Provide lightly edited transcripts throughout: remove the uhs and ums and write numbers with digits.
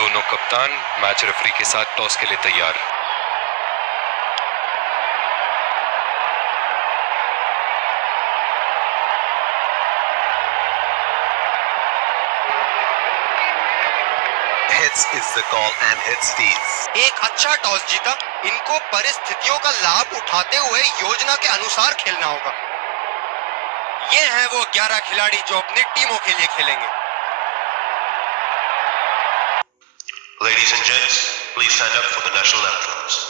दोनों कप्तान match referee के साथ टॉस के लिए तैयार। Heads is the call and head steals. एक अच्छा टॉस जीता। इनको परिस्थितियों का लाभ उठाते हुए योजना के अनुसार खेलना होगा। ये हैं वो 11 खिलाड़ी जो अपनी टीमों के लिए खेलेंगे। Ladies and gents, please stand up for the national anthems.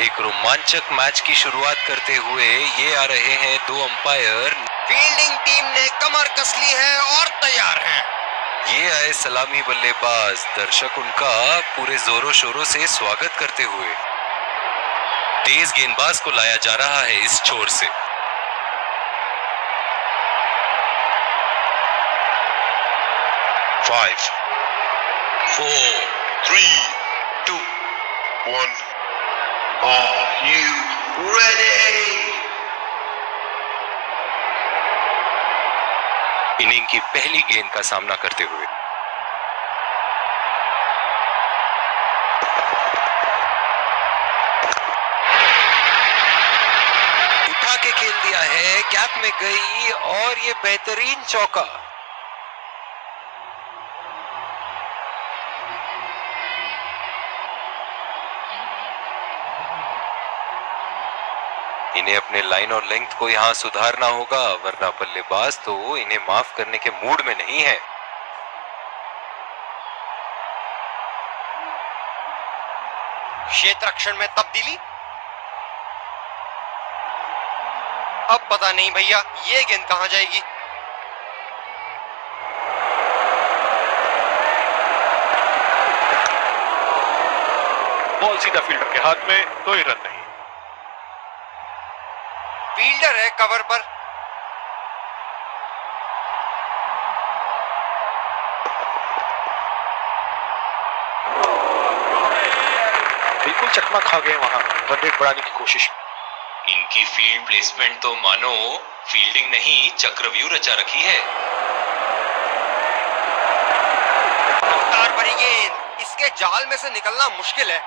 एक रोमांचक मैच की शुरुआत करते हुए ये आ रहे हैं दो अंपायर। फील्डिंग टीम ने कमर कस ली है और तैयार हैं। ये आए सलामी बल्लेबाज, दर्शक उनका पूरे जोरों शोरों से स्वागत करते हुए। तेज गेंदबाज को लाया जा रहा है इस छोर से। Five, four, three, two, one. Are you ready? Inning की पहली गेंद का सामना करते हुए उठा के खेल दिया है, गैप में गई और ये बेहतरीन चौका। इन्हें अपने लाइन और लेंथ को यहां सुधारना होगा, वरना बल्लेबाज तो इन्हें माफ करने के मूड में नहीं है। क्षेत्ररक्षण में तब्दीली। अब पता नहीं भैया ये गेंद कहां जाएगी। बॉल सीधा फील्डर के हाथ में, कोई रन नहीं। फील्डर है कवर पर। बिल्कुल चकमा खा गए वहां रन रेट बढ़ाने की कोशिश में। इनकी फील्ड प्लेसमेंट तो मानो फील्डिंग नहीं चक्रव्यूह रचा रखी है। रफ्तार भरी गेंद, इसके जाल में से निकलना मुश्किल है।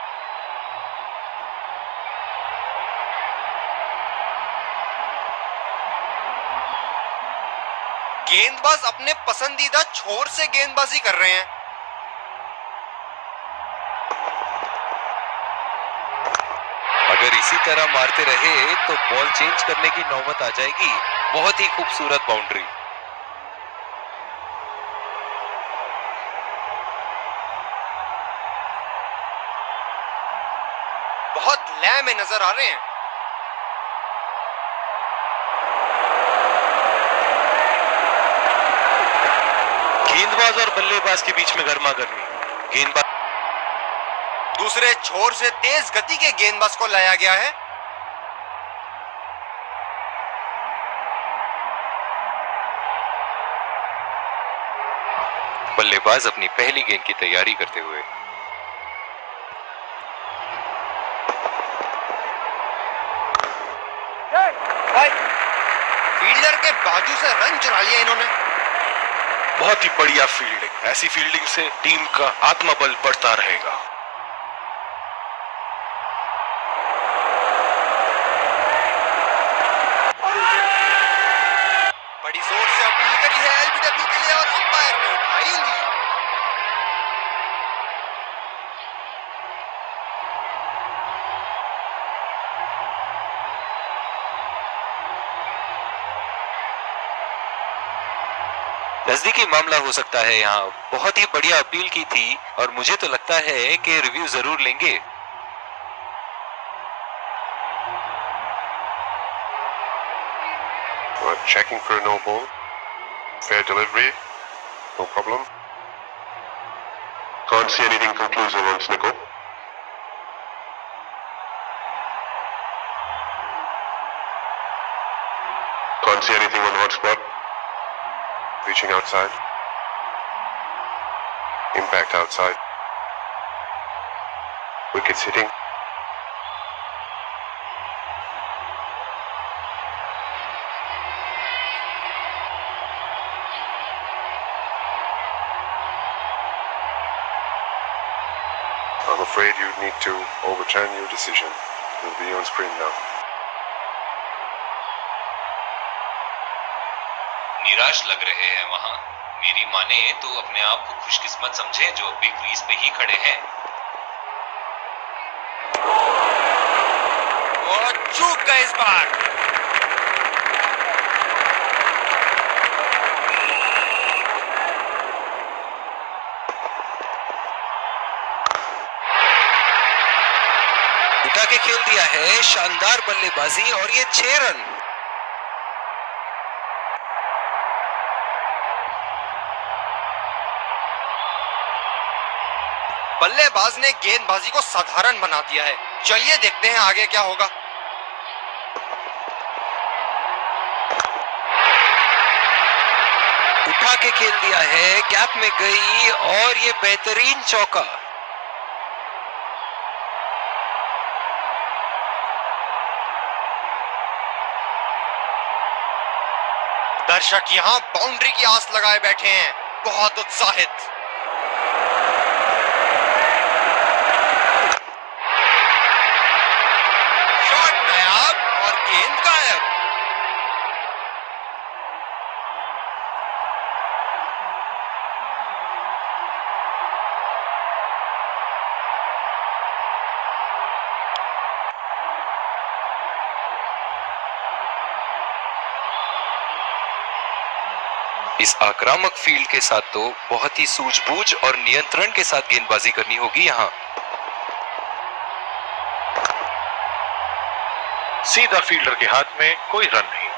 गेंदबाज अपने पसंदीदा छोर से गेंदबाजी कर रहे हैं। अगर इसी तरह मारते रहे तो बॉल चेंज करने की नौबत आ जाएगी। बहुत ही खूबसूरत बाउंड्री। बहुत लय में नजर आ रहे हैं। गेंदबाज और बल्लेबाज के बीच में गर्मा गर्मी। गेंदबाज दूसरे छोर से तेज गति के गेंदबाज को लाया गया है। बल्लेबाज अपनी पहली गेंद की तैयारी करते हुए फील्डर के बाजू से रन चुरा लिया इन्होंने। बहुत ही बढ़िया फील्डिंग। ऐसी फील्डिंग से टीम का आत्मबल बढ़ता रहेगा। नजदीकी मामला हो सकता है यहाँ। बहुत ही बढ़िया अपील की थी और मुझे तो लगता है कि रिव्यू जरूर लेंगे। Checking for a no ball. Fair delivery. No problem. Can't see anything conclusive on Snicko. Can't see anything on hotspot. Reaching outside. Impact outside. Wickets hitting. I'm afraid you need to overturn your decision. It will be on screen now. निराश लग रहे हैं वहां। मेरी माने तो अपने आप को खुशकिस्मत समझे जो अभी क्रीज पे ही खड़े हैं। वो चूक गए इस बार। उठा के खेल दिया है, शानदार बल्लेबाजी और ये 6 रन। बल्लेबाज ने गेंदबाजी को साधारण बना दिया है। चलिए देखते हैं आगे क्या होगा। उठा के खेल दिया है, गैप में गई और ये बेहतरीन चौका। दर्शक यहाँ बाउंड्री की आस लगाए बैठे हैं, बहुत उत्साहित। शॉट नायाब और गेंद गायब। इस आक्रामक फील्ड के साथ तो बहुत ही सूझबूझ और नियंत्रण के साथ गेंदबाजी करनी होगी यहाँ। सीधा फील्डर के हाथ में, कोई रन नहीं।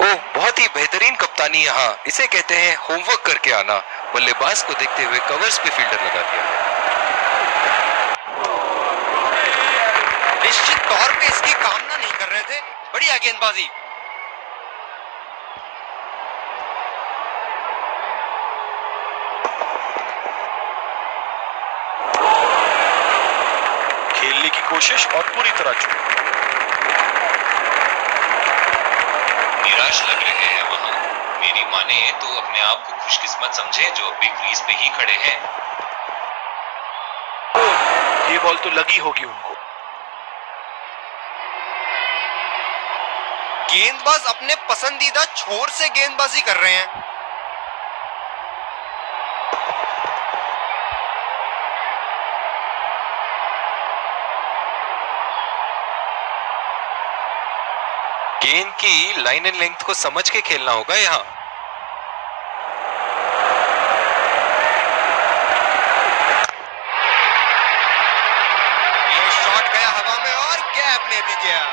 ओह, बहुत ही बेहतरीन कप्तानी यहाँ। इसे कहते हैं होमवर्क करके आना। बल्लेबाज को देखते हुए कवर्स पे फील्डर लगा दिया। निश्चित तौर पे इसकी कामना नहीं कर रहे थे। बढ़िया गेंदबाजी। खेलने की कोशिश और पूरी तरह चूक। निराश लग रहे हैं वहां। मेरी माने तो अपने आप को खुशकिस्मत समझे जो अभी क्रीज पे ही खड़े हैं। ये बॉल तो लगी होगी उनको। गेंदबाज अपने पसंदीदा छोर से गेंदबाजी कर रहे हैं। गेंद की लाइन एंड लेंथ को समझ के खेलना होगा यहाँ। ये शॉट गया हवा में और गैप में भी गया।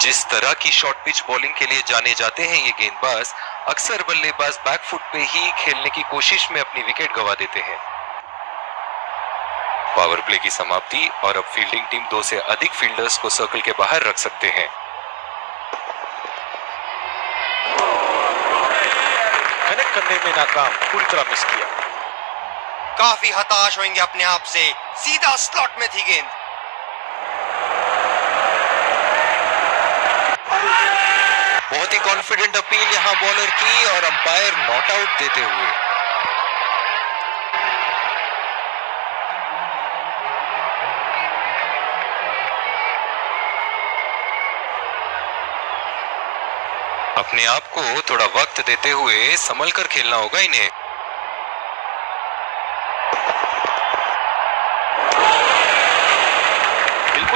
जिस तरह की शॉर्ट पिच बॉलिंग के लिए जाने जाते हैं ये गेंदबाज, अक्सर बल्लेबाज बैकफुट पे ही खेलने की कोशिश में अपनी विकेट गंवा देते हैं। पावर प्ले की समाप्ति और अब फील्डिंग टीम 2 से अधिक फील्डर्स को सर्कल के बाहर रख सकते हैं। कनेक्ट करने में नाकाम, पूरी तरह मिस किया। काफी हताश होंगे अपने आप से। सीधा स्लॉट में थी गेंद। बहुत ही कॉन्फिडेंट अपील यहां बॉलर की और अंपायर नॉट आउट देते हुए। अपने आप को थोड़ा वक्त देते हुए संभल कर खेलना होगा इन्हें।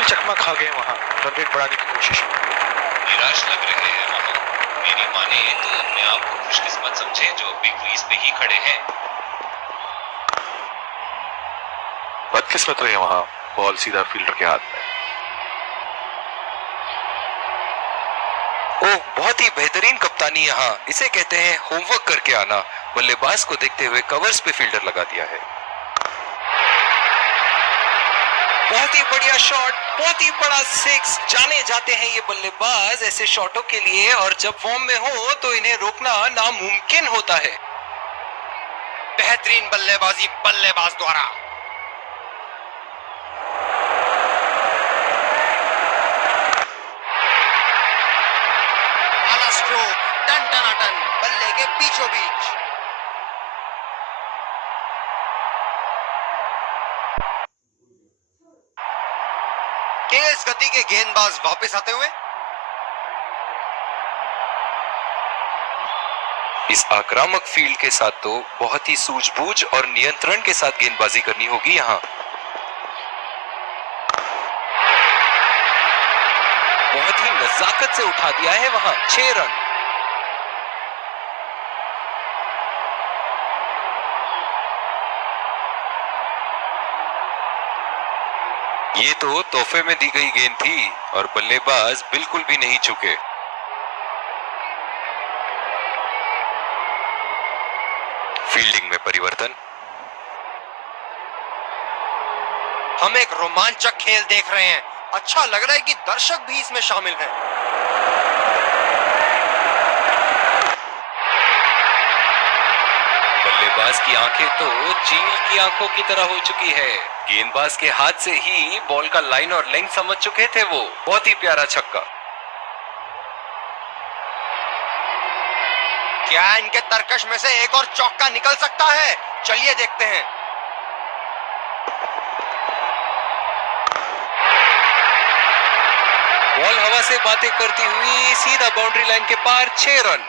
चकमा खा गए वहां रन रेट बढ़ाने की कोशिश में। निराश लग रहे हैं वहां। मेरी माने तो अपने आप को खुशकिस्मत समझे जो अभी क्रीज पे ही खड़े हैं। बदकिस्मत रहे वहां, बॉल सीधा फील्डर के हाथ में। ओह, बहुत ही बेहतरीन कप्तानी यहाँ, इसे कहते हैं होमवर्क करके आना। बल्लेबाज को देखते हुए कवर्स पे फील्डर लगा दिया है। बहुत ही बढ़िया शॉट, बहुत ही बड़ा सिक्स। जाने जाते हैं ये बल्लेबाज ऐसे शॉटों के लिए, और जब फॉर्म में हो तो इन्हें रोकना नामुमकिन होता है। बेहतरीन बल्लेबाजी बल्लेबाज द्वारा। आला स्ट्रोक, टन टनाटन, बल्ले के बीचों बीच। तेज गति के गेंदबाज वापस आते हुए। इस आक्रामक फील्ड के साथ तो बहुत ही सूझबूझ और नियंत्रण के साथ गेंदबाजी करनी होगी यहाँ। बहुत ही नजाकत से उठा दिया है वहां। 6 रन। ये तो तोहफे में दी गई गेंद थी और बल्लेबाज बिल्कुल भी नहीं चुके। फील्डिंग में परिवर्तन। हम एक रोमांचक खेल देख रहे हैं। अच्छा लग रहा है कि दर्शक भी इसमें शामिल हैं। बल्लेबाज की आंखें तो चील की आंखों की तरह हो चुकी है। गेंदबाज के हाथ से ही बॉल का लाइन और लेंथ समझ चुके थे वो। बहुत ही प्यारा छक्का। क्या इनके तरकश में से एक और चौका निकल सकता है? चलिए देखते हैं। बॉल हवा से बातें करती हुई सीधा बाउंड्री लाइन के पार। 6 रन।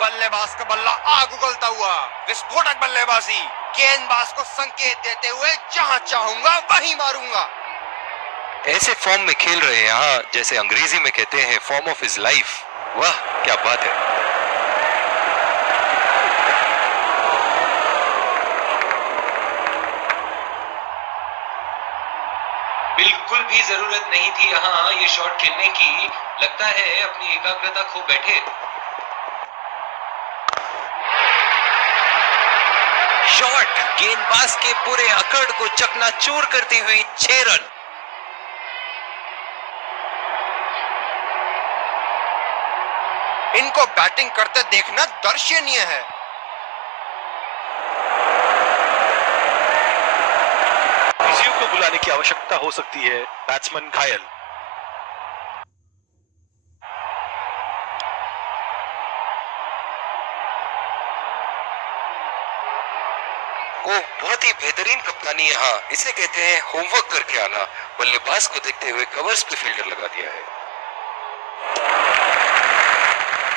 बल्लेबाज का बल्ला आग उगलता हुआ। विस्फोटक बल्लेबाजी। गेंदबाज को संकेत देते हुए जहां चाहूंगा वहीं मारूंगा। ऐसे फॉर्म में खेल रहे हैं यहाँ, जैसे अंग्रेजी में कहते हैं फॉर्म ऑफ हिज लाइफ। वाह क्या बात है। बिल्कुल भी जरूरत नहीं थी यहाँ ये शॉट खेलने की। लगता है अपनी एकाग्रता खो बैठे। शॉट गेंदबाज के पूरे अकड़ को चकनाचूर करती हुई। 6 रन। इनको बैटिंग करते देखना दर्शनीय है। फिजियो को बुलाने की आवश्यकता हो सकती है। बैट्समैन घायल। ओह, बहुत ही बेहतरीन कप्तानी यहाँ, इसे कहते हैं होमवर्क करके आना। बल्लेबाज को देखते हुए कवर्स पे फील्डर लगा दिया है।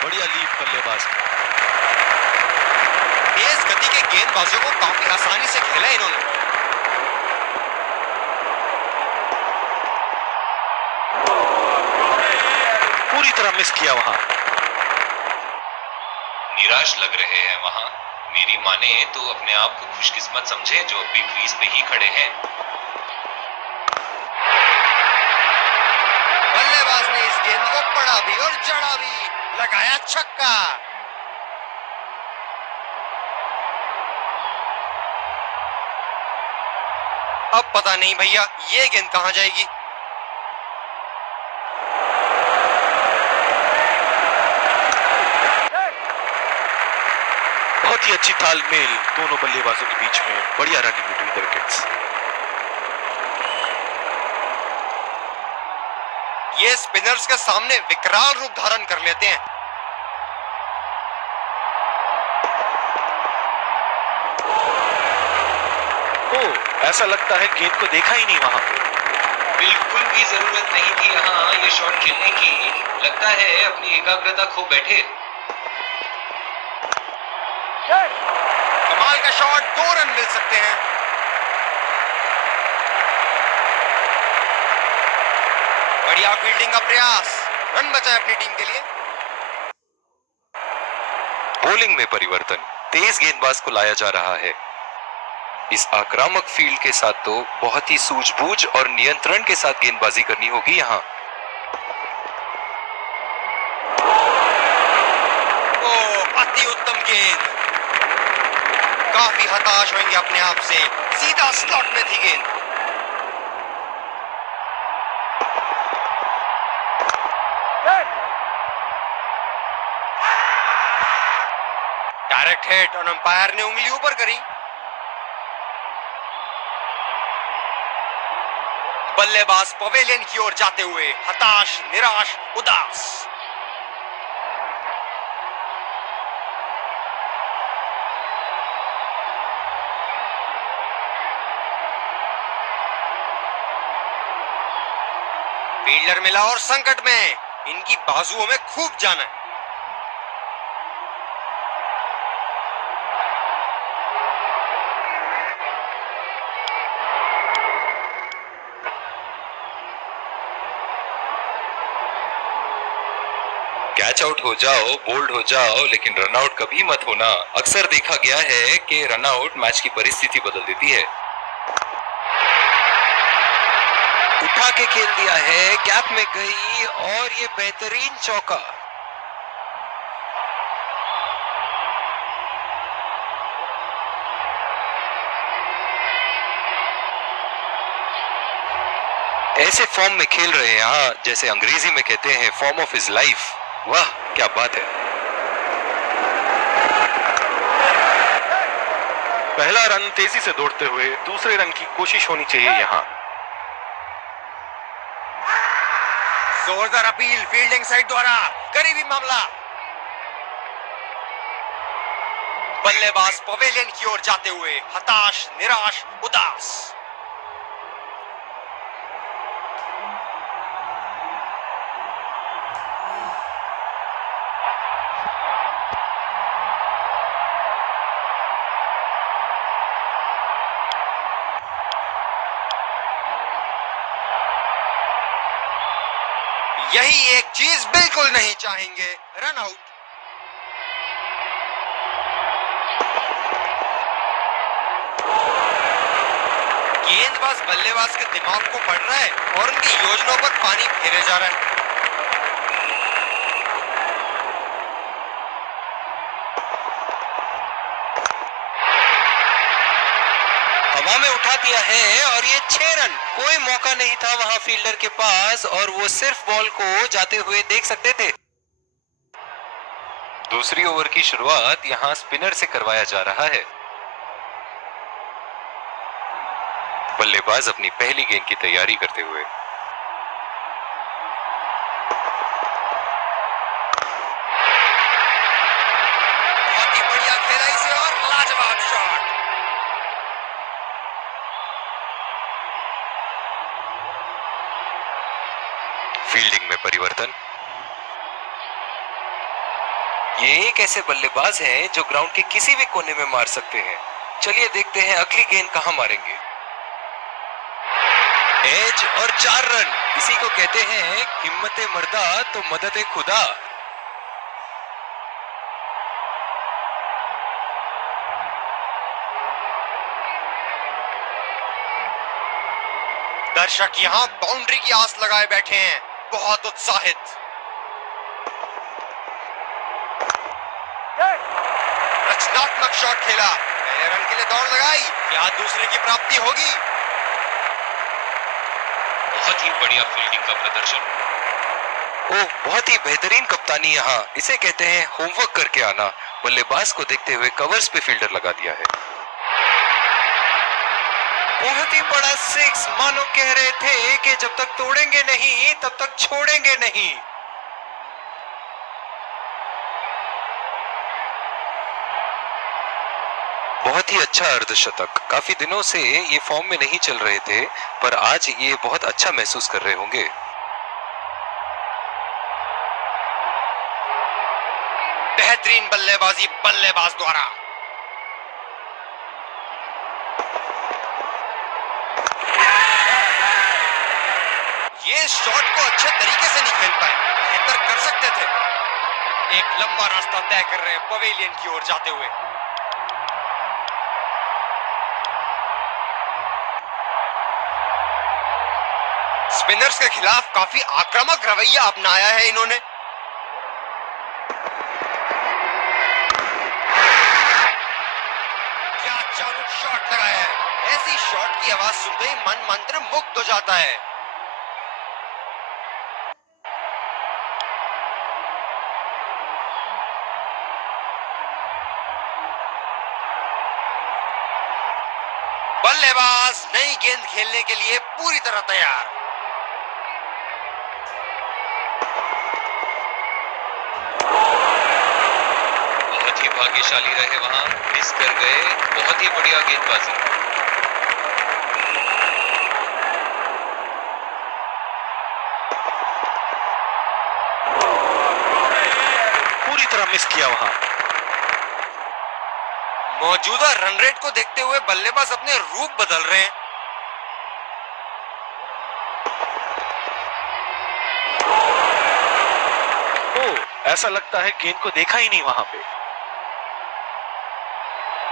बढ़िया लीड बल्लेबाज। तेज गति के गेंदबाजों को काफी आसानी से खेला इन्होंने। पूरी तरह मिस किया वहां। निराश लग रहे हैं वहां। मेरी माने तो अपने आप को खुशकिस्मत समझे जो अभी क्रीज पे ही खड़े हैं। बल्लेबाज ने इस गेंद को पड़ा भी और जड़ा भी। लगाया छक्का। अब पता नहीं भैया ये गेंद कहां जाएगी। बहुत ही अच्छी तालमेल दोनों बल्लेबाजों के बीच में। बढ़िया रनिंग बिटवीन द विकेट्स। ये स्पिनर्स के सामने विकराल रूप धारण कर लेते हैं। ओह, ऐसा लगता है गेंद को देखा ही नहीं वहां। बिल्कुल भी जरूरत नहीं थी यहाँ ये शॉट खेलने की। लगता है अपनी एकाग्रता खो बैठे। कमाल का शॉट। 2 रन मिल सकते हैं। बढ़िया फील्डिंग का प्रयास, रन बचाए अपनी टीम के लिए। बॉलिंग में परिवर्तन, तेज गेंदबाज को लाया जा रहा है। इस आक्रामक फील्ड के साथ तो बहुत ही सूझबूझ और नियंत्रण के साथ गेंदबाजी करनी होगी यहाँ। अति उत्तम गेंद, काफी हताश होंगे अपने आप से, सीधा स्लॉट में थी गेंद। डायरेक्ट हिट और अंपायर ने उंगली ऊपर करी। बल्लेबाज पवेलियन की ओर जाते हुए हताश, निराश, उदास। फील्डर मिला और संकट में, इनकी बाजुओं में खूब जान है। कैच आउट हो जाओ, बोल्ड हो जाओ, लेकिन रन आउट कभी मत होना। अक्सर देखा गया है कि रन आउट मैच की परिस्थिति बदल देती है। उठा के खेल दिया है, गैप में गई और ये बेहतरीन चौका। ऐसे फॉर्म में खेल रहे हैं यहाँ, जैसे अंग्रेजी में कहते हैं फॉर्म ऑफ हिज लाइफ। वाह क्या बात है। पहला रन तेजी से दौड़ते हुए दूसरे रन की कोशिश होनी चाहिए यहाँ। जोरदार अपील फील्डिंग साइड द्वारा, करीबी मामला। बल्लेबाज पवेलियन की ओर जाते हुए हताश, निराश, उदास। यही एक चीज बिल्कुल नहीं चाहेंगे, रन आउट। गेंदबाज बल्लेबाज के दिमाग को पढ़ रहा है और उनकी योजनाओं पर पानी फेरे जा रहा है। हवा में उठा दिया है और ये 6 रन। कोई मौका नहीं था वहां फील्डर के पास और वो सिर्फ बॉल को जाते हुए देख सकते थे। दूसरी ओवर की शुरुआत यहां स्पिनर से करवाया जा रहा है। बल्लेबाज अपनी पहली गेंद की तैयारी करते हुए। बहुत ही बढ़िया खेला इसे और लाजवाब शॉट। फील्डिंग में परिवर्तन। ये एक ऐसे बल्लेबाज हैं जो ग्राउंड के किसी भी कोने में मार सकते हैं। चलिए देखते हैं अगली गेंद कहां मारेंगे। एज और 4 रन। इसी को कहते हैं हिम्मते मर्दा तो मदद खुदा। दर्शक यहां बाउंड्री की आस लगाए बैठे हैं, बहुत उत्साहित। रचनात्मक शॉट खेला, पहले रन के लिए दौड़ लगाई, या दूसरे की प्राप्ति होगी। बहुत ही बढ़िया फील्डिंग का प्रदर्शन। ओह बहुत ही बेहतरीन कप्तानी यहाँ। इसे कहते हैं होमवर्क करके आना। बल्लेबाज को देखते हुए कवर्स पे फील्डर लगा दिया है। बहुत ही बड़ा 6। मानो कह रहे थे कि जब तक तोड़ेंगे नहीं तब तक छोड़ेंगे नहीं। बहुत ही अच्छा अर्धशतक। काफी दिनों से ये फॉर्म में नहीं चल रहे थे, पर आज ये बहुत अच्छा महसूस कर रहे होंगे। बेहतरीन बल्लेबाजी बल्लेबाज द्वारा। ये इस शॉट को अच्छे तरीके से नहीं खेल पाए, बेहतर कर सकते थे। एक लंबा रास्ता तय कर रहे हैं पवेलियन की ओर जाते हुए। स्पिनर्स के खिलाफ काफी आक्रामक रवैया अपनाया है इन्होंने। क्या चालू शॉट लगाया है। ऐसी शॉट की आवाज सुनते ही मन मंत्र मुक्त हो जाता है। बल्लेबाज नई गेंद खेलने के लिए पूरी तरह तैयार। बहुत ही भाग्यशाली रहे वहां, मिस कर गए। बहुत ही बढ़िया गेंदबाजी। पूरी तरह मिस किया वहां। मौजूदा रन रेट को देखते हुए बल्लेबाज अपने रूप बदल रहे हैं। ऐसा लगता है गेंद को देखा ही नहीं वहां पे।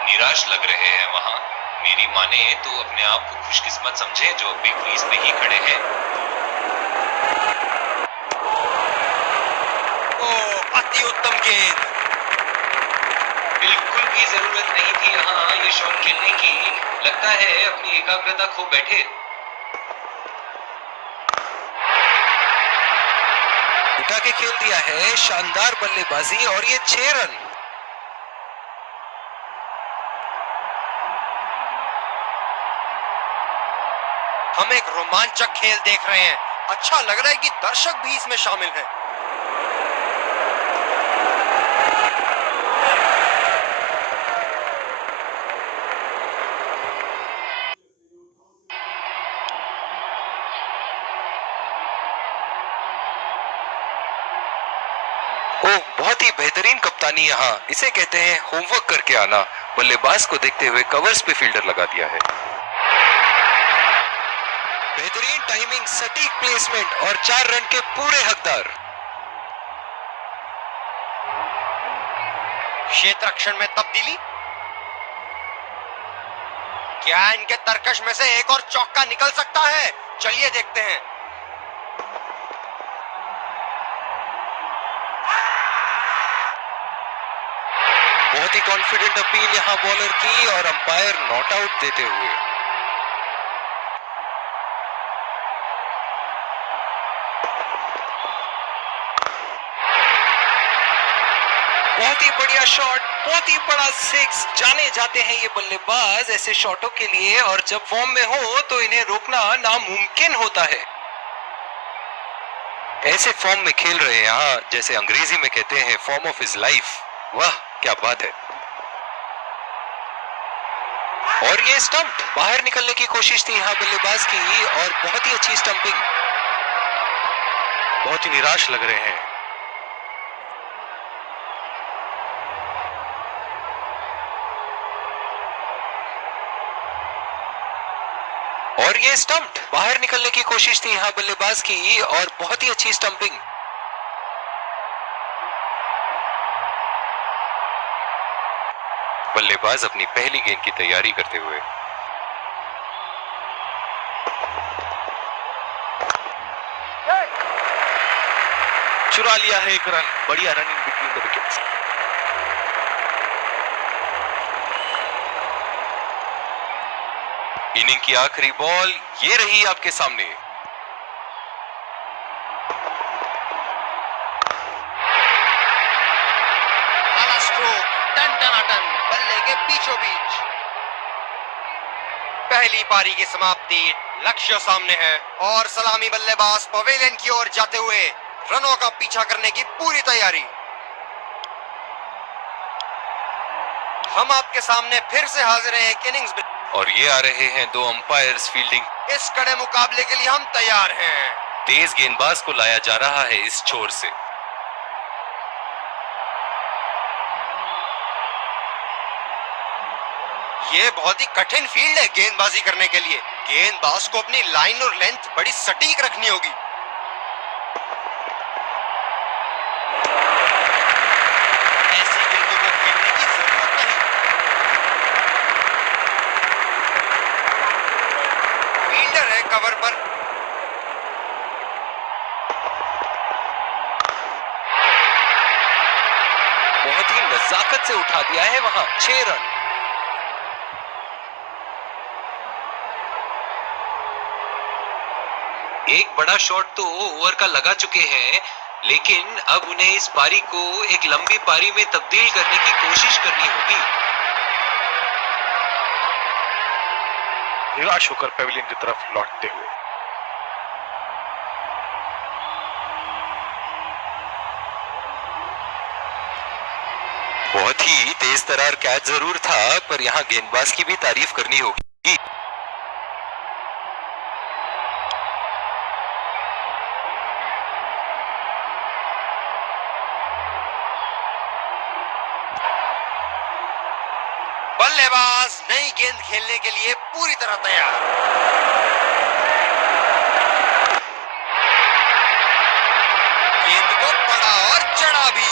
निराश लग रहे हैं वहां। मेरी माने तो अपने आप को खुशकिस्मत समझे जो अभी क्रीज में ही खड़े हैं। ओ अति उत्तम गेंद। बिल्कुल भी जरूरत नहीं थी यहाँ ये शॉट खेलने की। लगता है अपनी एकाग्रता खो बैठे। उठा के खेल दिया है, शानदार बल्लेबाजी और ये 6 रन। हम एक रोमांचक खेल देख रहे हैं। अच्छा लग रहा है कि दर्शक भी इसमें शामिल हैं। ओह, बहुत ही बेहतरीन कप्तानी यहाँ। इसे कहते हैं होमवर्क करके आना। बल्लेबाज को देखते हुए कवर्स पे फील्डर लगा दिया है। बेहतरीन टाइमिंग, सटीक प्लेसमेंट और 4 रन के पूरे हकदार। क्षेत्र रक्षण में तब्दीली। क्या इनके तरकश में से एक और चौका निकल सकता है? चलिए देखते हैं। बहुत ही कॉन्फिडेंट अपील यहाँ बॉलर की और अंपायर नॉट आउट देते हुए। बहुत ही बढ़िया शॉट, बहुत ही बड़ा 6। जाने जाते हैं ये बल्लेबाज ऐसे शॉटों के लिए, और जब फॉर्म में हो तो इन्हें रोकना नामुमकिन होता है। ऐसे फॉर्म में खेल रहे हैं यहाँ, जैसे अंग्रेजी में कहते हैं फॉर्म ऑफ हिज लाइफ। वाह क्या बात है। और ये स्टंप, बाहर निकलने की कोशिश थी यहाँ बल्लेबाज की और बहुत ही अच्छी स्टंपिंग। बहुत ही निराश लग रहे हैं। और ये स्टंप, बाहर निकलने की कोशिश थी यहाँ बल्लेबाज की और बहुत ही अच्छी स्टंपिंग। बल्लेबाज अपनी पहली गेंद की तैयारी करते हुए। चुरा लिया है एक रन। बढ़िया running between the wickets. Inning की आखिरी बॉल ये रही आपके सामने। आला स्ट्रोक, टन-टनाटन, बल्ले के बीचों बीच। पहली पारी की समाप्ति, लक्ष्य सामने है और सलामी बल्लेबाज पवेलियन की ओर जाते हुए रनों का पीछा करने की पूरी तैयारी। हम आपके सामने फिर से हाजिर हैं एक इनिंग्स में। और ये आ रहे हैं 2 अंपायर्स फील्डिंग। इस कड़े मुकाबले के लिए हम तैयार हैं। तेज गेंदबाज को लाया जा रहा है इस छोर से। ये बहुत ही कठिन फील्ड है गेंदबाजी करने के लिए। गेंदबाज को अपनी लाइन और लेंथ बड़ी सटीक रखनी होगी। कवर पर। बहुत ही नजाकत से उठा दिया है वहां, 6 रन। एक बड़ा शॉट तो ओवर का लगा चुके हैं, लेकिन अब उन्हें इस पारी को एक लंबी पारी में तब्दील करने की कोशिश करनी होगी। निराश होकर पेविलियन की तरफ लौटते हुए। बहुत ही तेज तरार कैच जरूर था, पर यहाँ गेंदबाज की भी तारीफ करनी होगी। बल्लेबाज नई गेंद खेलने के लिए पूरी तरह तैयार। गेंद को पड़ा और जड़ा भी।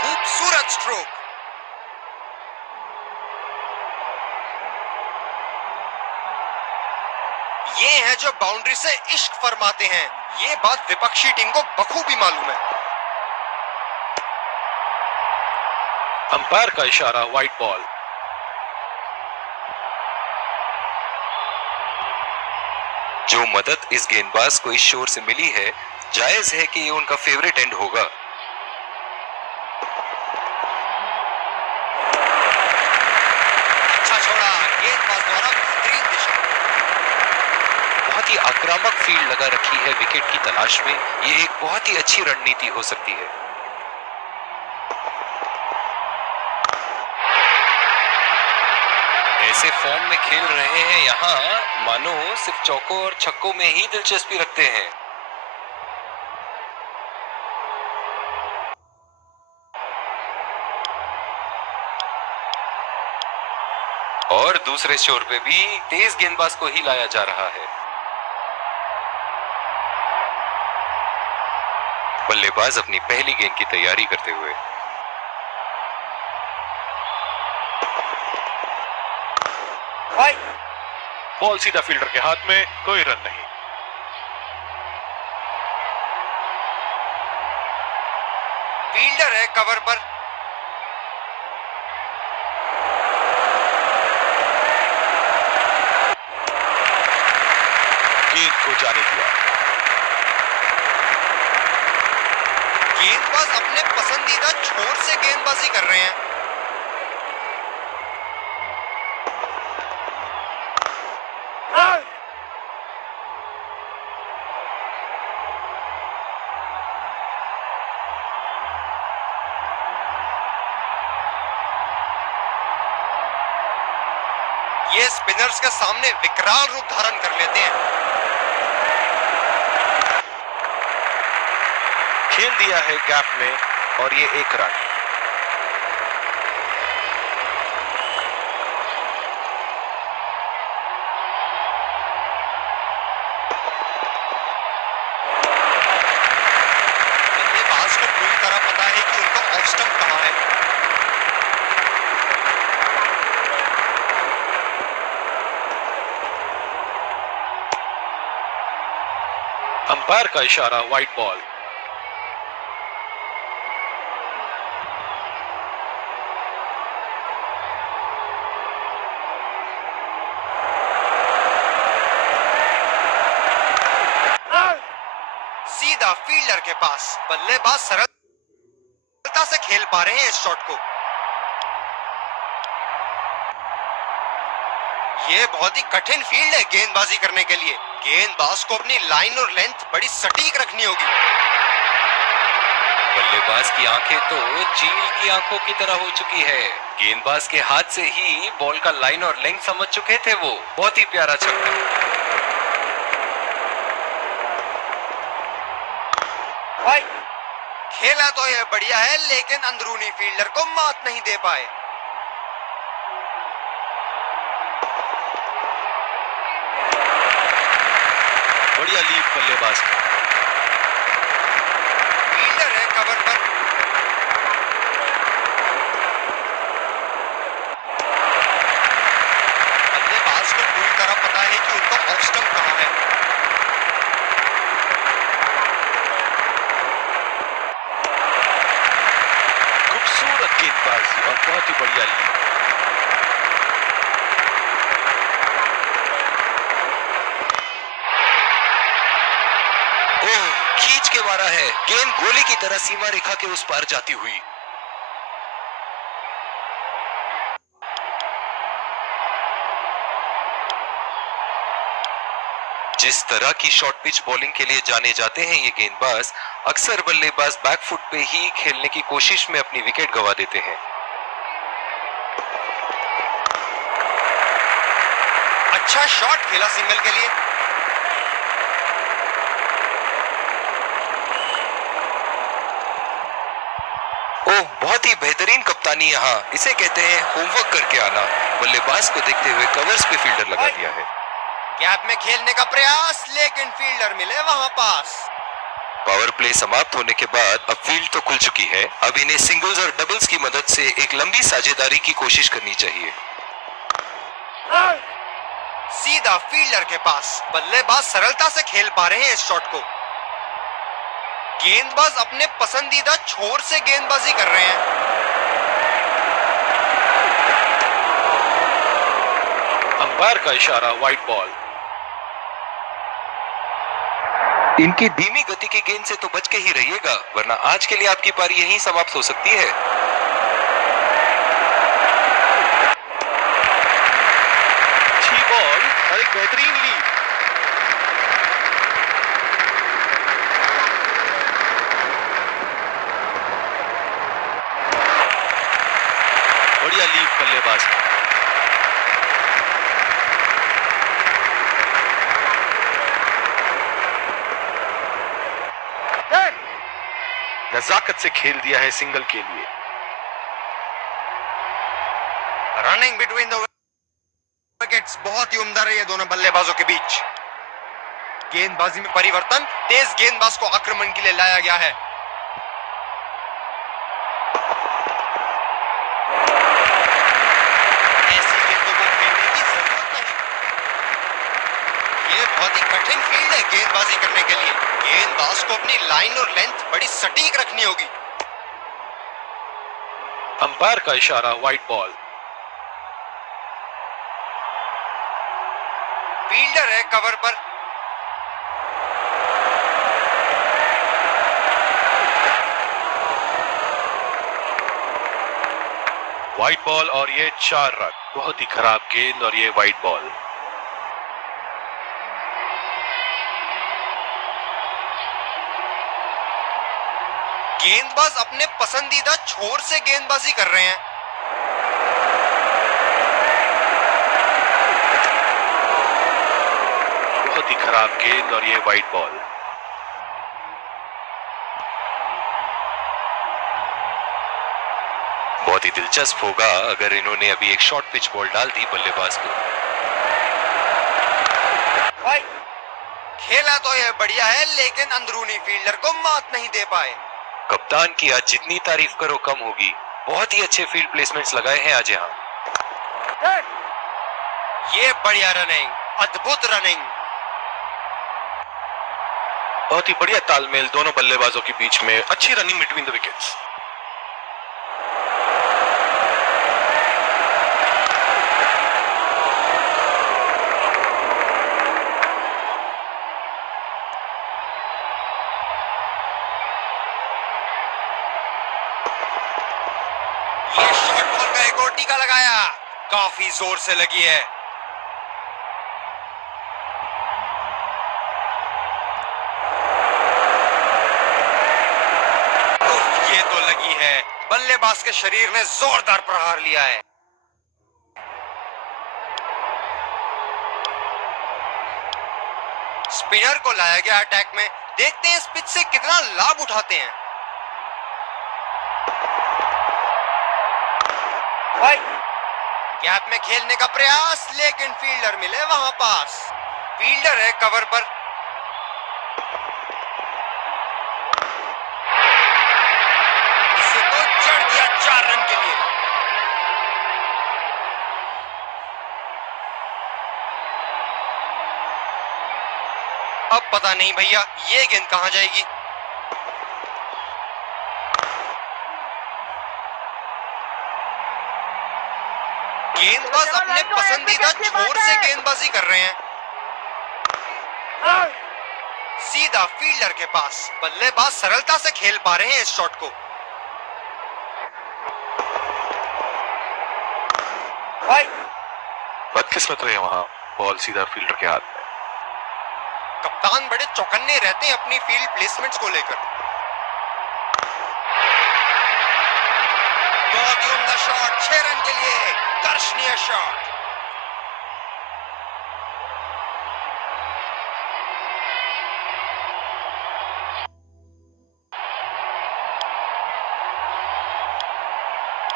खूबसूरत स्ट्रोक। ये हैं जो बाउंड्री से इश्क फरमाते हैं। ये बात विपक्षी टीम को बखूबी मालूम है। अंपायर का इशारा, वाइड बॉल। जो मदद इस गेंदबाज को इस शोर से मिली है, जायज है कि ये उनका फेवरेट एंड होगा। अच्छा छोड़ा, गेंदबाज द्वारा बेहतरीन दिशा। बहुत ही आक्रामक फील्ड लगा रखी है विकेट की तलाश में। ये एक बहुत ही अच्छी रणनीति हो सकती है। ऐसे फॉर्म में खेल रहे हैं यहाँ, मानो सिर्फ चौकों और छक्कों में ही दिलचस्पी रखते हैं। और दूसरे छोर पे भी तेज गेंदबाज को ही लाया जा रहा है। बल्लेबाज अपनी पहली गेंद की तैयारी करते हुए। बॉल सीधा फील्डर के हाथ में, कोई रन नहीं। फील्डर है कवर पर। गेंद को जाने दिया। गेंदबाज अपने पसंदीदा छोर से गेंदबाजी कर रहे हैं। ये स्पिनर्स के सामने विकराल रूप धारण कर लेते हैं। खेल दिया है गैप में और ये 1 रन। बल्लेबाज को पूरी तरह पता है कि उनका ऑफ स्टंप कहां है। अंपायर का इशारा, वाइड बॉल। सीधा फील्डर के पास। बल्लेबाज सरलता से खेल पा रहे हैं इस शॉट को। ये बहुत ही कठिन फील्ड है गेंदबाजी करने के लिए। गेंदबाज को अपनी लाइन और लेंथ बड़ी सटीक रखनी होगी। बल्लेबाज की आंखें तो चील की आंखों की तरह हो चुकी है। गेंदबाज के हाथ से ही बॉल का लाइन और लेंथ समझ चुके थे वो। बहुत ही प्यारा छक्का। खेला तो यह बढ़िया है, लेकिन अंदरूनी फील्डर को मात नहीं दे पाए। बढ़िया लीड बल्लेबाज का। फील्डर है कवर पर। बल्लेबाज को पूरी तरह पता है कि उनका ऑफ स्टंप कहां है। बल्लेबाजी और बहुत ही बढ़िया लीड। ओह, खींच के मारा है। गेंद गोले की तरह सीमा रेखा के उस पार जाती हुई। जिस तरह की शॉर्ट पिच बॉलिंग के लिए जाने जाते हैं ये गेंदबाज, अक्सर बल्लेबाज बैकफुट पे ही खेलने की कोशिश में अपनी विकेट गंवा देते हैं। अच्छा शॉट खेला सिंगल के लिए। ओह, बहुत ही बेहतरीन कप्तानी यहाँ। इसे कहते हैं होमवर्क करके आना। बल्लेबाज को देखते हुए कवर्स पे फील्डर लगा दिया है। गैप में खेलने का प्रयास, लेकिन फील्डर मिले वहां पास। पावर प्ले समाप्त होने के बाद अब फील्ड तो खुल चुकी है। अब इन्हें सिंगल्स और डबल्स की मदद से एक लंबी साझेदारी की कोशिश करनी चाहिए। सीधा फील्डर के पास। बल्लेबाज सरलता से खेल पा रहे हैं इस शॉट को। गेंदबाज अपने पसंदीदा छोर से गेंदबाजी कर रहे हैं। अंपायर का इशारा, वाइड बॉल। इनकी धीमी गति की गेंद से तो बच के ही रहिएगा, वरना आज के लिए आपकी पारी यहीं समाप्त हो सकती है। अच्छी बॉल और एक बेहतरीन लीड। बढ़िया लीड बल्लेबाज। नजाकत से खेल दिया है सिंगल के लिए। रनिंग बिटवीन द विकेट्स बहुत ही उम्दा रही है दोनों बल्लेबाजों के बीच। गेंदबाजी में परिवर्तन, तेज गेंदबाज को आक्रमण के लिए लाया गया है। ऐसी गेंदों को खेलने की जरूरत नहीं। ये बहुत ही कठिन फील्ड है गेंदबाजी करने के लिए। गेंदबाज को अपनी लाइन और लेंथ बड़ी सटीक रखनी होगी। अंपायर का इशारा, वाइड बॉल। फील्डर है कवर पर। वाइड बॉल और ये 4 रन। बहुत ही खराब गेंद और ये वाइड बॉल। गेंदबाज अपने पसंदीदा छोर से गेंदबाजी कर रहे हैं। बहुत ही खराब गेंद और ये वाइड बॉल। बहुत ही दिलचस्प होगा अगर इन्होंने अभी एक शॉर्ट पिच बॉल डाल दी बल्लेबाज को। खेला तो यह बढ़िया है, लेकिन अंदरूनी फील्डर को मात नहीं दे पाए। कप्तान की आज जितनी तारीफ करो कम होगी। बहुत ही अच्छे फील्ड प्लेसमेंट्स लगाए हैं आज यहाँ। ये बढ़िया रनिंग, अद्भुत रनिंग। बहुत ही बढ़िया तालमेल दोनों बल्लेबाजों के बीच में। अच्छी रनिंग बिटवीन द विकेट्स। ये शॉट बॉल का एक और टीका लगाया, काफी जोर से लगी है। ये तो लगी है। बल्लेबाज के शरीर ने जोरदार प्रहार लिया है। स्पिनर को लाया गया अटैक में। देखते हैं इस पिच से कितना लाभ उठाते हैं। गैप में खेलने का प्रयास, लेकिन फील्डर मिले वहां पास। फील्डर है कवर पर। इसे तो चढ़ दिया 4 रन के लिए। अब पता नहीं भैया ये गेंद कहां जाएगी। गेंदबाज अपने पसंदीदा छोर से गेंदबाजी कर रहे हैं। सीधा फील्डर के पास। बल्लेबाज सरलता से खेल पा रहे हैं इस शॉट को। बदकिस्मत रहे वहां, बॉल सीधा फील्डर के हाथ में। कप्तान बड़े चौकन्ने रहते हैं अपनी फील्ड प्लेसमेंट्स को लेकर। बहुत ही उम्दा शॉट, 6 रन के लिए दर्शनीय शॉट।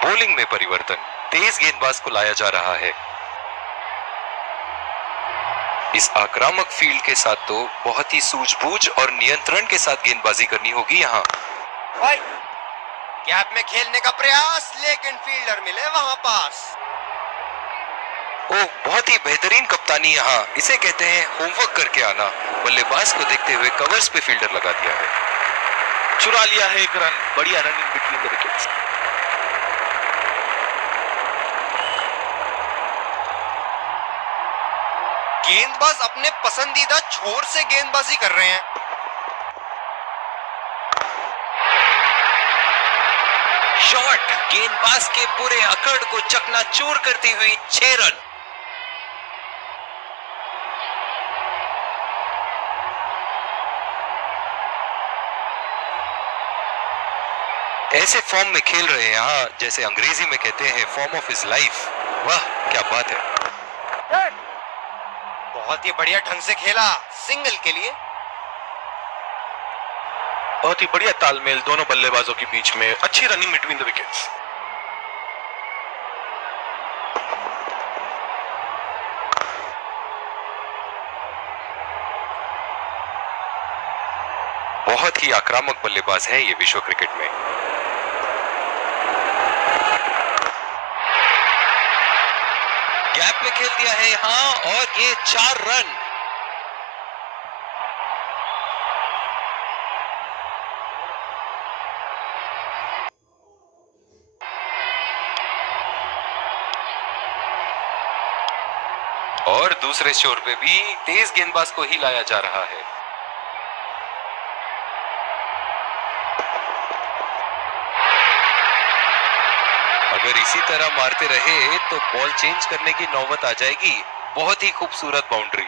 बॉलिंग में परिवर्तन, तेज गेंदबाज को लाया जा रहा है। इस आक्रामक फील्ड के साथ तो बहुत ही सूझबूझ और नियंत्रण के साथ गेंदबाजी करनी होगी यहाँ। गैप में खेलने का प्रयास, लेकिन फील्डर मिले वहां पास। ओह, बहुत ही बेहतरीन कप्तानी यहाँ। इसे कहते हैं होमवर्क करके आना। बल्लेबाज को देखते हुए कवर्स पे फील्डर लगा दिया है। चुरा लिया है एक रन, बढ़िया रनिंग बिटवीन द विकेट्स। गेंदबाज अपने पसंदीदा छोर से गेंदबाजी कर रहे हैं। शॉट, गेंदबाज के पूरे अकड़ को चकनाचूर करती हुई 6 रन। ऐसे फॉर्म में खेल रहे हैं यहाँ, जैसे अंग्रेजी में कहते हैं फॉर्म ऑफ हिज लाइफ। वाह, क्या बात है। बहुत ही बढ़िया ढंग से खेला, सिंगल के लिए। बहुत ही बढ़िया तालमेल दोनों बल्लेबाजों के बीच में, अच्छी रनिंग बिटवीन द विकेट्स। बहुत ही आक्रामक बल्लेबाज है ये विश्व क्रिकेट में। गैप में खेल दिया है यहाँ और ये 4 रन। और दूसरे छोर पे भी तेज गेंदबाज को ही लाया जा रहा है। अगर इसी तरह मारते रहे तो बॉल चेंज करने की नौबत आ जाएगी। बहुत ही खूबसूरत बाउंड्री।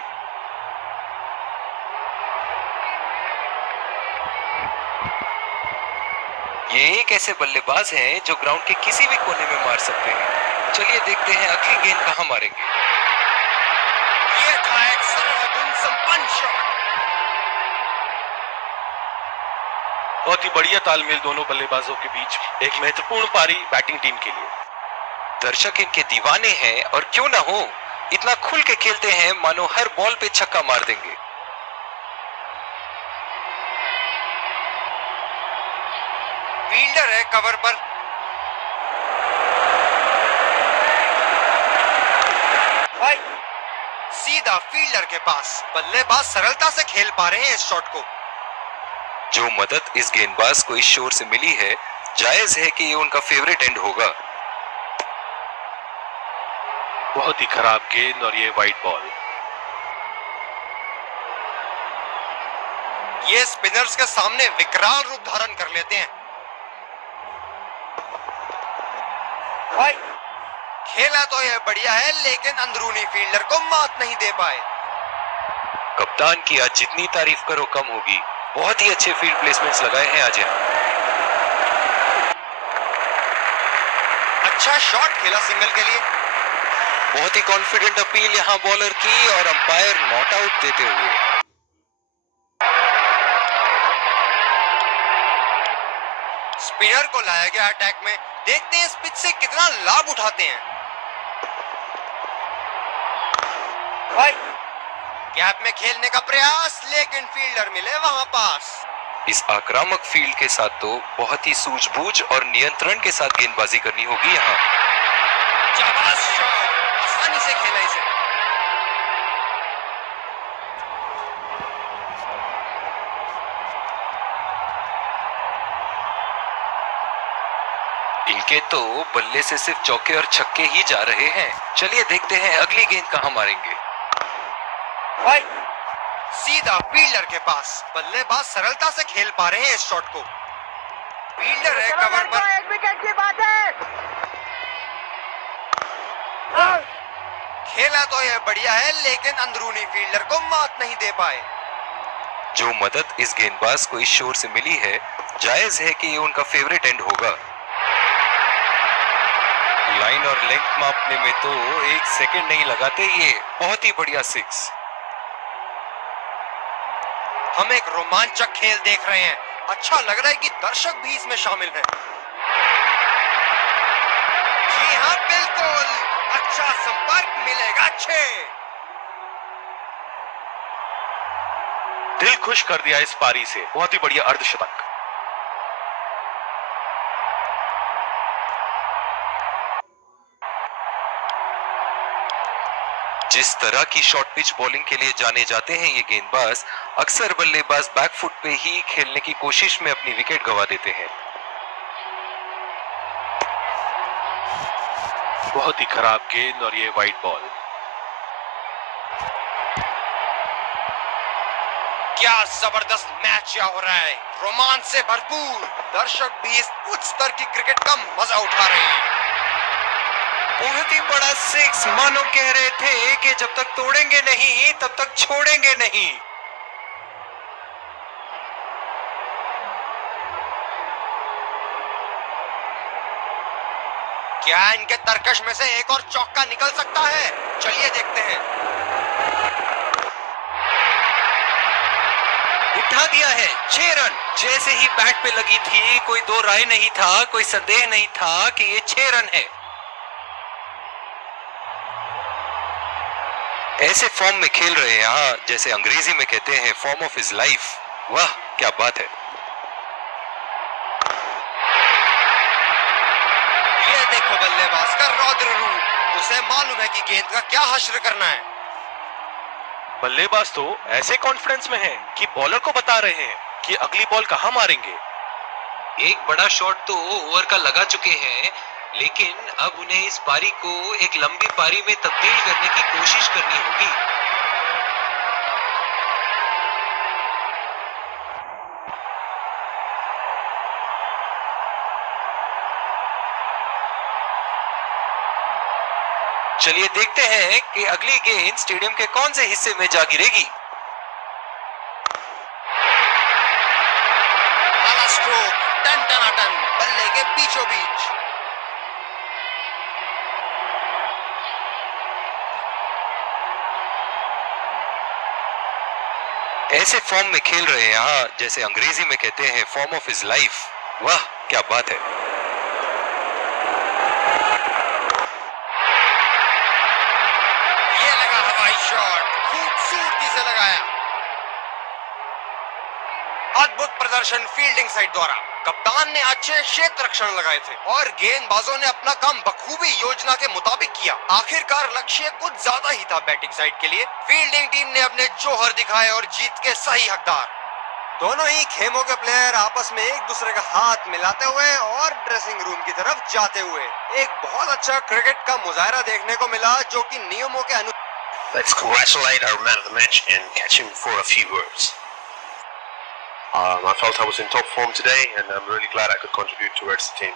ये एक ऐसे बल्लेबाज हैं जो ग्राउंड के किसी भी कोने में मार सकते हैं। चलिए देखते हैं अगली गेंद कहां मारेंगे। ये था एक सर्वगुण संपन्न शॉट। बहुत ही बढ़िया तालमेल दोनों बल्लेबाजों के बीच, एक महत्वपूर्ण पारी बैटिंग टीम के लिए। दर्शक इनके दीवाने हैं और क्यों ना हो, इतना खुल के खेलते हैं मानो हर बॉल पे छक्का मार देंगे। फील्डर है कवर पर। सीधा फील्डर के पास। बल्लेबाज सरलता से खेल पा रहे हैं इस शॉट को। जो मदद इस गेंदबाज को इस शोर से मिली है, जायज है कि ये उनका फेवरेट एंड होगा। बहुत ही खराब गेंद और ये वाइड बॉल। ये स्पिनर्स के सामने विकराल रूप धारण कर लेते हैं। खेला तो यह बढ़िया है, लेकिन अंदरूनी फील्डर को मात नहीं दे पाए। कप्तान की आज जितनी तारीफ करो कम होगी। बहुत ही अच्छे फील्ड प्लेसमेंट्स लगाए हैं आज यहाँ। अच्छा शॉट खेला सिंगल के लिए। बहुत ही कॉन्फिडेंट अपील यहाँ बॉलर की और अंपायर नॉट आउट देते हुए। स्पिनर को लाया गया अटैक में। देखते हैं इस पिच से कितना लाभ उठाते हैं। गैप में खेलने का प्रयास, लेकिन फील्डर मिले वहां पास। इस आक्रामक फील्ड के साथ तो बहुत ही सूझबूझ और नियंत्रण के साथ गेंदबाजी करनी होगी यहाँ। शाबाश शॉट, आसानी से खेला इसे। इनके तो बल्ले से सिर्फ चौके और छक्के ही जा रहे हैं। चलिए देखते हैं अगली गेंद कहां मारेंगे। भाई सीधा फील्डर के पास। बल्लेबाज सरलता से खेल पा रहे हैं इस शॉट को। फील्डर है कवर पर। एक विकेट की बात है। खेला तो यह बढ़िया है, लेकिन अंदरूनी फील्डर को मात नहीं दे पाए। जो मदद इस गेंदबाज को इस शोर से मिली है, जायज है कि ये उनका फेवरेट एंड होगा। लाइन और लेंथ मापने में तो 1 सेकंड नहीं लगाते ये। बहुत ही बढ़िया 6। हम एक रोमांचक खेल देख रहे हैं। अच्छा लग रहा है कि दर्शक भी इसमें शामिल हैं। जी हाँ, बिल्कुल। अच्छा संपर्क मिलेगा। 6। दिल खुश कर दिया इस पारी से। बहुत ही बढ़िया अर्धशतक। जिस तरह की शॉर्ट पिच बॉलिंग के लिए जाने जाते हैं ये गेंदबाज, अक्सर बल्लेबाज बैकफुट पे ही खेलने की कोशिश में अपनी विकेट गंवा देते हैं। बहुत ही खराब गेंद और ये वाइड बॉल। क्या जबरदस्त मैच हो रहा है, रोमांच से भरपूर। दर्शक भी इस उच्च स्तर की क्रिकेट का मजा उठा रहे हैं। बहुत ही बड़ा 6। मानो कह रहे थे कि जब तक तोड़ेंगे नहीं तब तक छोड़ेंगे नहीं। क्या इनके तरकश में से एक और चौका निकल सकता है? चलिए देखते हैं। उठा दिया है। 6 रन। जैसे ही बैट पे लगी थी, कोई दो राय नहीं था, कोई संदेह नहीं था कि ये 6 रन है। ऐसे फॉर्म में खेल रहे हैं यहाँ, जैसे अंग्रेजी में कहते हैं फॉर्म ऑफ हिज लाइफ। वाह क्या बात है। ये देखो बल्लेबाज का रौद्र रूप। उसे मालूम है कि गेंद का क्या हश्र करना है। बल्लेबाज तो ऐसे कॉन्फिडेंस में है कि बॉलर को बता रहे हैं कि अगली बॉल कहां मारेंगे। एक बड़ा शॉट तो ओवर का लगा चुके हैं, लेकिन अब उन्हें इस पारी को एक लंबी पारी में तब्दील करने की कोशिश करनी होगी। चलिए देखते हैं कि अगली गेंद स्टेडियम के कौन से हिस्से में जा गिरेगी। वाला स्ट्रोक टन टनाटन बल्ले के बीचों बीच। ऐसे फॉर्म में खेल रहे हैं यहाँ, जैसे अंग्रेजी में कहते हैं फॉर्म ऑफ हिज लाइफ। वाह क्या बात है। ये लगा हवाई शॉट, खूबसूरती से लगाया। अद्भुत प्रदर्शन फील्डिंग साइड द्वारा। कप्तान ने अच्छे क्षेत्र रक्षण लगाए थे और गेंदबाजों ने अपना काम बखूबी योजना के मुताबिक किया। आखिरकार लक्ष्य कुछ ज्यादा ही था बैटिंग साइड के लिए। फील्डिंग टीम ने अपने जौहर दिखाए और जीत के सही हकदार। दोनों ही खेमों के प्लेयर आपस में एक दूसरे का हाथ मिलाते हुए और ड्रेसिंग रूम की तरफ जाते हुए एक बहुत अच्छा क्रिकेट का मुजाहरा देखने को मिला, जो कि नियमों के अनुसार। Let's congratulate our man of the match and catch him for a few words. I felt I was in top form today, and I'm really glad I could contribute towards the team.